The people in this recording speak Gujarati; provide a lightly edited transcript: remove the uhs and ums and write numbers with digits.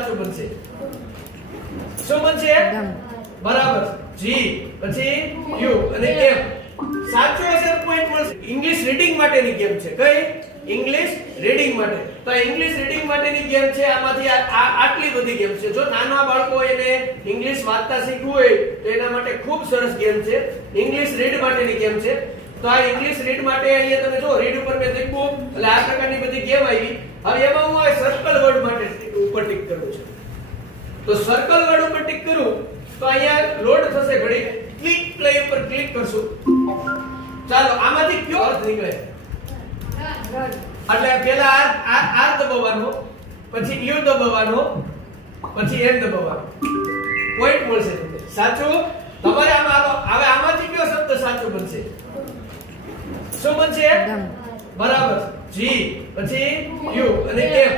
સાચું બનશે? શું બનશે? બરાબર. જી પછી યુ અને એમ. સાચો હશે પોઈન્ટ મળશે. ઇંગ્લિશ રીડિંગ માટેની ગેમ છે. કઈ? ઇંગ્લિશ રીડિંગ માટે. તો ઇંગ્લિશ રીડિંગ માટેની ગેમ છે. આમાંથી આટલી બધી ગેમ છે. જો નાના બાળકો એને ઇંગ્લિશ વાંચતા શીખવું હોય તો એના માટે ખૂબ સરસ ગેમ છે. ઇંગ્લિશ રીડ માટેની ગેમ છે. તો આ ઇંગ્લિશ રીડ માટે અહીંયા તમે જો રીડ ઉપર મેં લખ્યું એટલે આ પ્રકારની બધી ગેમ આવી. હવે એમાં હું આ સર્કલ વર્ડ માટે ઉપર ટિક કરું છું. તો સર્કલ વર્ડ ઉપર ટિક કરું તો અહીંયા લોડ થશે ઘડી. ક્લિક પ્લે ઉપર ક્લિક કરશું. ચાલો આમાંથી કયો અર્થ નીકળે? એટલે પહેલા આર દબાવવાનો, પછી યુ દબાવવાનો, પછી એમ દબાવવાનો. પોઈન્ટ મળશે તમને. સાચું? તમારે હવે આમાંથી કયો શબ્દ સાચો બનશે? શું બનશે? બરાબર. જી પછી યુ અને એમ.